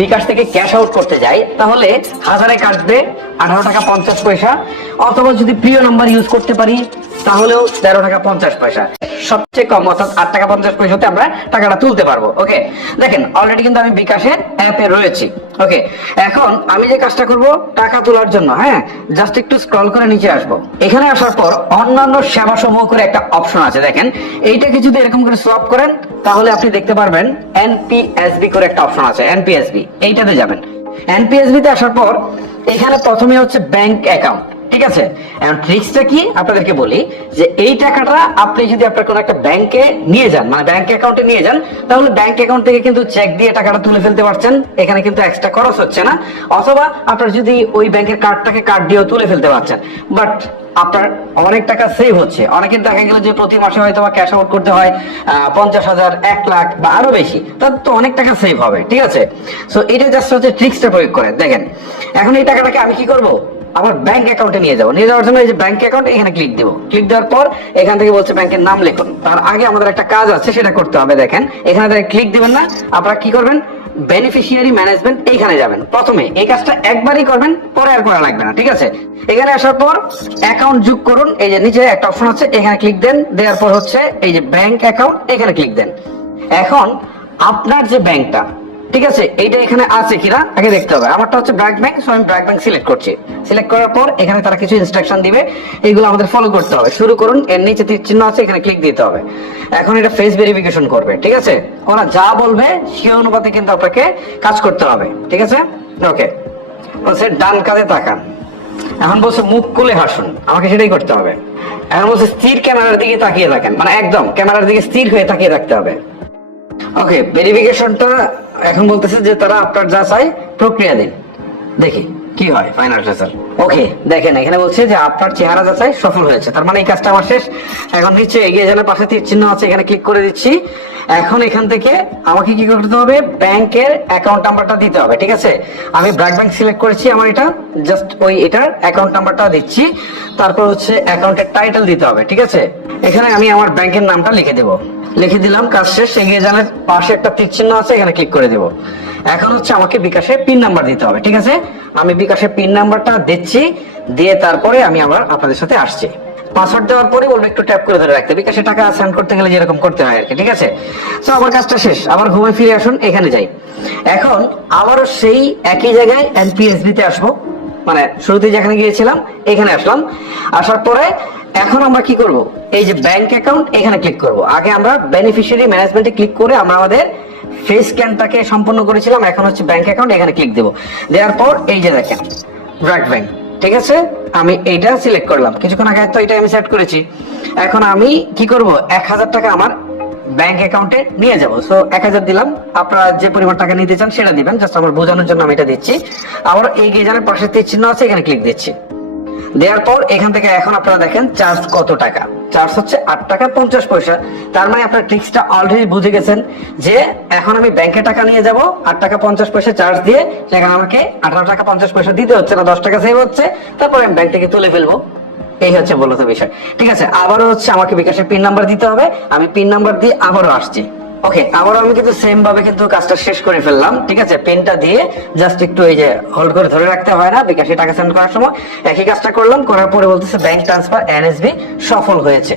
বিকাশ থেকে cash out করতে যাই তাহলে হাজারে কাটবে 18 টাকা 50 পয়সা, অথবা যদি প্রিয় নাম্বার ইউজ করতে পারি তাহলেও 13 টাকা 50 পয়সা। সবচেয়ে কম অর্থাৎ 8 টাকা 50 পয়সাতে আমরা টাকাটা তুলতে পারবো। ওকে, দেখেন অলরেডি কিন্তু আমি বিকাশের অ্যাপে রয়েছি। ওকে, এখন আমি যে কাজটা করব টাকা তোলার জন্য, হ্যাঁ, জাস্ট একটু স্ক্রল করে নিচে আসবো। এখানে আসার পর অন্যান্য সেবা সমূহ করে একটা অপশন আছে, দেখেন এইটাকে যদি এরকম করে সোয়াপ করেন তাহলে আপনি দেখতে পারবেন এনপিএসবি করে একটা অপশন আছে, এনপিএসবি, এইটাতে যাবেন। এনপিএসবি তে আসার পর এখানে প্রথমে হচ্ছে ব্যাংক অ্যাকাউন্ট, ঠিক আছে। এখন ট্রিক্সটা কি আপনাদেরকে বলি, যে এই টাকাটা আপনি যদি আপনার কোনো একটা ব্যাংকে নিয়ে যান, মানে ব্যাংক অ্যাকাউন্টে নিয়ে যান, তাহলে ব্যাংক অ্যাকাউন্ট থেকে কিন্তু চেক দিয়ে টাকাটা তুলে ফেলতে পারছেন, এখানে কিন্তু এক্সট্রা খরচ হচ্ছে না। অথবা আপনার যদি ওই ব্যাংকের কার্ডটাকে কার্ড দিয়েও তুলে ফেলতে পারছেন, বাট আপনার অনেক টাকা সেভ হচ্ছে। অনেকের দেখা গেল যে প্রতি মাসে হয়তো ক্যাশ আউট করতে হয় 50,000, 1 লাখ বা আরো বেশি, তার তো অনেক টাকা সেভ হবে, ঠিক আছে। সো এটা জাস্ট হচ্ছে ট্রিক্সটা প্রয়োগ করে দেখেন। এখন এই টাকাটাকে আমি কি করব, আমার ব্যাংক অ্যাকাউন্টে নিয়ে যাবো। নিয়ে যাওয়ার জন্য এই যে ব্যাংক অ্যাকাউন্ট, এখানে ক্লিক দেবো। ক্লিক দেওয়ার পর এখান থেকে বলছে ব্যাংকের নাম লিখুন। তার আগে আমাদের একটা কাজ আছে, সেটা করতে হবে। দেখেন এখানে ক্লিক দিবেন না, আপনারা কি করবেন, বেনিফিশিয়ারি ম্যানেজমেন্ট এইখানে যাবেন। প্রথমে এই কাজটা একবারই করবেন, পরে আর করা লাগবে না, ঠিক আছে। এখানে আসার পর অ্যাকাউন্ট যোগ করুন, এই যে নিচে একটা অপশন আছে, এখানে ক্লিক দেন। দেওয়ার পর হচ্ছে এই যে ব্যাংক অ্যাকাউন্ট, এখানে ক্লিক দেন। এখন আপনার যে ব্যাংকটা, ঠিক আছে, এইটা এখানে আছে কিনা আগে দেখতে হবে। আমারটা হচ্ছে ব্র্যাক ব্যাংক, সো আমি ব্র্যাক ব্যাংক সিলেক্ট করছি। সিলেক্ট করার পর এখানে তারা কিছু ইনস্ট্রাকশন দিবে, এগুলো আমাদের ফলো করতে হবে। শুরু করুন, এর নিচে তীর চিহ্ন আছে, এখানে ক্লিক দিতে হবে। এখন এটা ফেস ভেরিফিকেশন করবে, ঠিক আছে। ওরা যা বলবে সে অনুপাতে কিন্তু আপনাকে কাজ করতে হবে, ঠিক আছে। ওকে, বলছে ডান কাঁধে তাকান। এখন বলছে মুখ খুলে হাসুন, আমাকে সেটাই করতে হবে। এখন বলছে স্থির ক্যামেরার দিকে তাকিয়ে থাকেন, মানে একদম ক্যামেরার দিকে স্থির হয়ে তাকিয়ে থাকতে হবে। ওকে, ভেরিফিকেশনটা এখন বলতেছে যে তারা আপনার যা চাই প্রক্রিয়া দিন, দেখি কি হয় ফাইনাল রেজাল্ট। ওকে, দেখেন এখানে বলছে যে আপনার চেহারা যাচাই সফল হয়েছে, তার মানে এই কাজটা আমার শেষ। এখন নিচে এগিয়ে যাওয়ার পাশে তীর চিহ্ন আছে, এখানে ক্লিক করে দিচ্ছি। এখন এখান থেকে আমাকে কি করতে হবে, ব্যাংকের অ্যাকাউন্ট নাম্বারটা দিতে হবে, ঠিক আছে। আমি ব্র্যাক ব্যাংক সিলেক্ট করেছি, আমার এটা জাস্ট ওই এটার অ্যাকাউন্ট নাম্বারটা দিচ্ছি। তারপর হচ্ছে অ্যাকাউন্টের টাইটেল দিতে হবে, ঠিক আছে। এখানে আমি আমার ব্যাংকের নামটা লিখে দেবো, লিখে দিলাম, কাজ শেষ। এগিয়ে যাওয়ার পাশে একটা তীর চিহ্ন আছে, এখানে ক্লিক করে দেবো। এখন হচ্ছে আমাকে বিকাশের পিন নাম্বার দিতে হবে, ঠিক আছে। আমি বিকাশের পিন নাম্বারটা দিচ্ছি, দিয়ে তারপরে আমি আবার আপনাদের সাথে আসছি। পাসওয়ার্ড দেওয়ার পরে বলবো একটু ট্যাপ করে ধরে রাখতে, বিকাশে টাকা সেন্ড করতে গেলে যেরকম করতে হয় আর কি, ঠিক আছে। তো আমার কাজটা শেষ, আবার ঘুমে ফিরে আসুন, এখানে যাই। এখন আবারও সেই একই জায়গায় এনপিএসবি তে আসবো, মানে শুরুতে যেখানে গিয়েছিলাম এখানে আসলাম। আসার পরে এখন আমরা কি করব, এই যে ব্যাংক অ্যাকাউন্ট, এখানে ক্লিক করব। আগে আমরা বেনিফিশিয়ারি ম্যানেজমেন্টে ক্লিক করে আমরা আমাদের ফেস স্ক্যানটাকে সম্পন্ন করেছিলাম। এখন হচ্ছে ব্যাংক অ্যাকাউন্ট, এখানে ক্লিক দেবো। দেওয়ার পর এই যে দেখেন ব্র্যাক ব্যাংক, ঠিক আছে, আমি এইটা সিলেক্ট করলাম। কিছুক্ষণ আগে তো এটা আমি সেট করেছি। এখন আমি কি করব, 1000 টাকা আমার ব্যাংক অ্যাকাউন্টে নিয়ে যাবো। সো 1000 দিলাম, আপনারা যে পরিমাণ টাকা নিতে চান সেটা দিবেন, জাস্ট আমার বোঝানোর জন্য আমি এটা দিচ্ছি। আবার এগিয়ে যাওয়ার পাশে তীর চিহ্ন আছে, এখানে ক্লিক দিচ্ছি। দেওয়ার পর এখান থেকে এখন আপনারা দেখেন চার্জ কত টাকা, চার্জ হচ্ছে 8 টাকা 50 পয়সা। তার মানে আপনার ট্রিক্সটা অলরেডি বুঝে গেছেন, যে এখন আমি ব্যাংকে টাকা নিয়ে যাব 8 টাকা 50 পয়সা চার্জ দিয়ে, সেখানে আমাকে 18 টাকা 50 পয়সা দিতে হচ্ছে না, 10 টাকা সেভ হচ্ছে। তারপরে আমি ব্যাংক থেকে তুলে ফেলবো, এই হচ্ছে মূলত বিষয়, ঠিক আছে। আবারও হচ্ছে আমাকে বিকাশের পিন নাম্বার দিতে হবে, আমি পিন নাম্বার দিয়ে আবারও আসছি। ওকে, আবারও আমি কিন্তু সেম ভাবে কিন্তু কাজটা শেষ করে ফেললাম, ঠিক আছে। পেনটা দিয়ে জাস্ট একটু এই যে হোল্ড করে ধরে রাখতে হয় না, বিকাশে টাকা সেন্ড করার সময় একই কাজটা করলাম। করার পরে বলতেছে ব্যাংক ট্রান্সফার এনএসবি সফল হয়েছে।